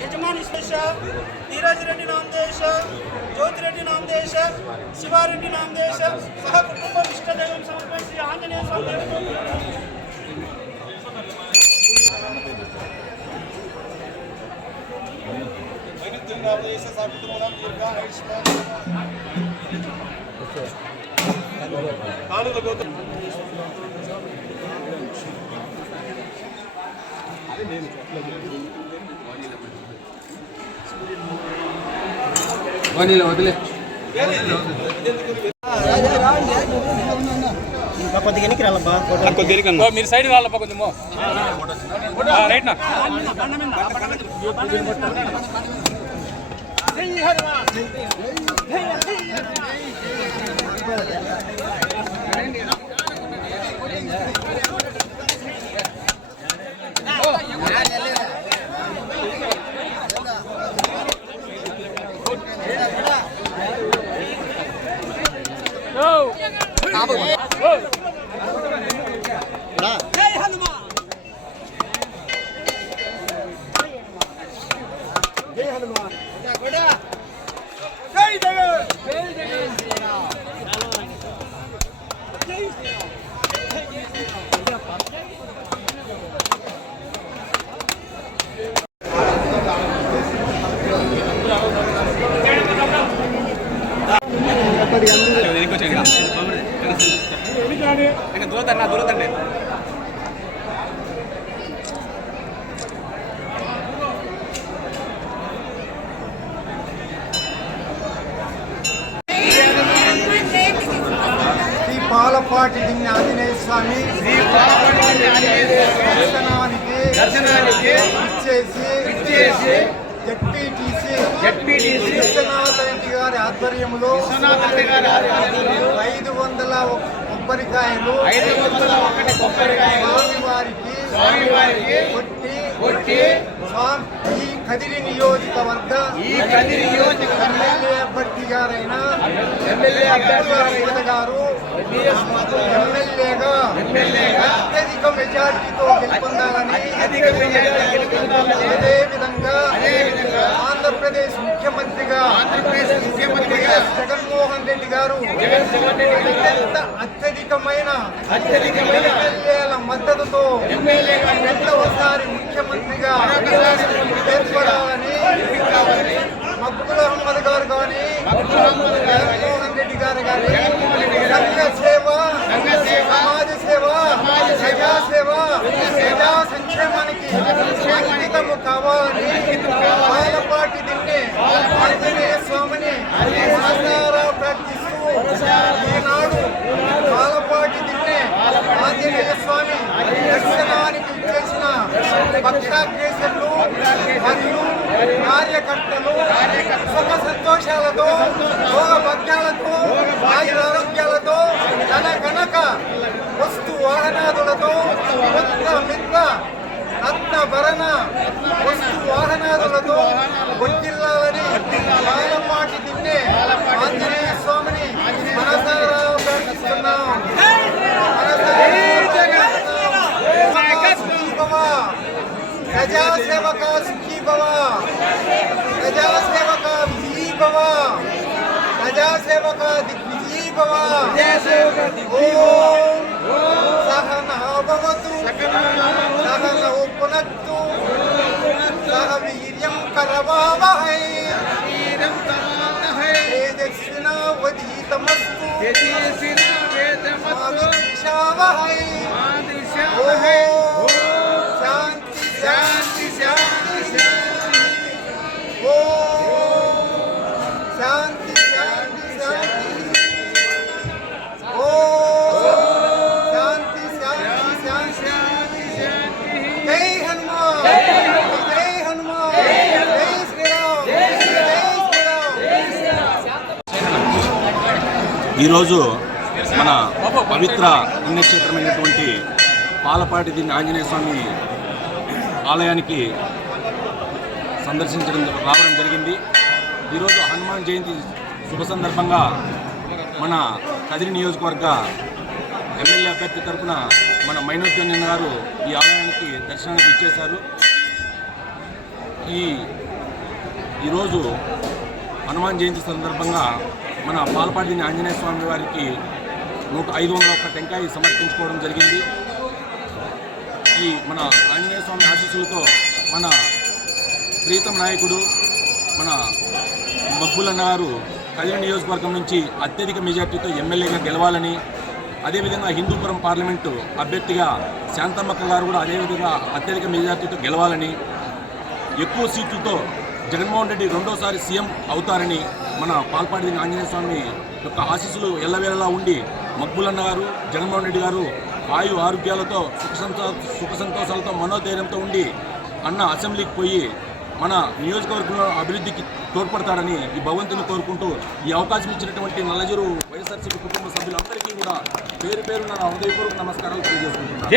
यजमानी धीरज रेड्डी नामदेश ज्योति रेड्डी नामदेश शिवारेड्डी नामदेश सह कुटुंब इष्टदेव समर्पण श्री आंजनेय स्वामी వదిలే మీరు సైడ్ రాళ్ళప్ప కొంచెం రైట్ నా దూరదండి పాలపాటి ఆంజనేయ స్వామి దర్శనానికి ఇచ్చేసి జెడ్పీటీసీ విశ్వనాథ్ రెడ్డి గారి ఆధ్వర్యంలో 501 కొబ్బరికాయలు స్వామివారికి కొట్టి ఈ కదిరి నియోజకవర్గ ఎమ్మెల్యే అభ్యర్థి గారైన గారు ఎమ్మెల్యేగా అత్యధిక మెజార్టీతో గెలుపొందాలని అదేవిధంగా ఆంధ్రప్రదేశ్ ముఖ్యమంత్రిగా వైఎస్ జగన్మోహన్ రెడ్డి గారు అత్యధికమైన ఎమ్మెల్యేల మద్దతుతో రెండవసారి ముఖ్యమంత్రిగా ఏర్పడాలని మక్బుల్ అహ్మద్ గారు కానీ జగన్మోహన్ రెడ్డి గారు కానీ సంఘ సేవ సమాజ సేవ ప్రజాసేవ ప్రజా సంక్షేమానికి అంకితము కావాలని పాలపాటి దిన్నే ఆంజనేయ స్వామిని మనసారా ప్రార్థిస్తూ ఈనాడు పాలపాటి దిన్నే ఆంజనేయ స్వామి దర్శనానికి చేసిన భక్తాగ్రేసర్లు మరియు కార్యకర్తలు సుఖ సంతోషాలతో భోగ భక్త్యాలతో ఆయురారోగ్యాలతో ధన కనక వస్తు వాహనాదులతో మిత్ర రత్న భరణ వస్తు వాహనాదులతో వర్ధిల్లాలని పాలపాటి దిన్నే ఆంజనేయ స్వామిని మనసారా ప్రార్థిస్తున్నాం. ప్రజాసేవక సుఖీ భవ, ప్రజాసేవక విజయీ భవ, ప్రజాసేవక దిగ్విజయీ భవ. ఓం సహనా భవతు సహనౌ పునక్తు సహ వీర్యం కరవావహై తేజస్వినావధీతమస్తు మా విద్విషావహై. ఓం శాంతి శాంతి శాంతి శాంతి. ఓం శాంతి శాంతి శాంతి. ఓం శాంతి శాంతి శాంతి. జై హనుమాన్, జై హనుమాన్, జై శ్రీరామ్, జై శ్రీరామ్. ఈరోజు మన పవిత్ర పుణ్యక్షేత్రమైనటువంటి పాలపాటి దిన్ని ఆంజనేయ స్వామి ఆలయానికి రావడం జరిగింది. ఈరోజు హనుమాన్ జయంతి శుభ సందర్భంగా మన కదిరి నియోజకవర్గ ఎమ్మెల్యే అభ్యర్థి తరఫున మన మైనోద్యన్ గారు ఈ ఆలయానికి దర్శనానికి ఇచ్చేశారు. ఈరోజు హనుమాన్ జయంతి సందర్భంగా మన పాలపాటి దిన్ని ఆంజనేయ స్వామి వారికి 501 టెంకాయ సమర్పించుకోవడం జరిగింది. ఈ మన ఆంజనేయ స్వామి ఆశీస్సులతో మన ప్రీతం నాయకుడు మన మక్బుల్ అన్న గారు కదిరి నియోజకవర్గం నుంచి అత్యధిక మెజార్టీతో ఎమ్మెల్యేగా గెలవాలని, అదేవిధంగా హిందూపురం పార్లమెంటు అభ్యర్థిగా శాంతమ్మక్క గారు కూడా అదేవిధంగా అత్యధిక మెజార్టీతో గెలవాలని, ఎక్కువ సీట్లతో జగన్మోహన్ రెడ్డి రెండోసారి సీఎం అవుతారని మన పాలపాటి ఆంజనేయ స్వామి యొక్క ఆశీస్సులు ఎల్లవేళలా ఉండి మక్బుల్ అన్న గారు జగన్మోహన్ రెడ్డి గారు ఆరోగ్యాలతో సుఖ సంతోషాలతో మనోధైర్యంతో ఉండి అన్న అసెంబ్లీకి పోయి మన నియోజకవర్గంలో అభివృద్ధికి తోడ్పడతారని ఈ భగవంతుని కోరుకుంటూ ఈ అవకాశం ఇచ్చినటువంటి నల్లజరు వైఎస్ఆర్సీపీ కుటుంబ సభ్యులందరికీ కూడా పేరు పేరున హృదయపూర్వక నమస్కారాలు తెలియజేసుకుంటున్నాను.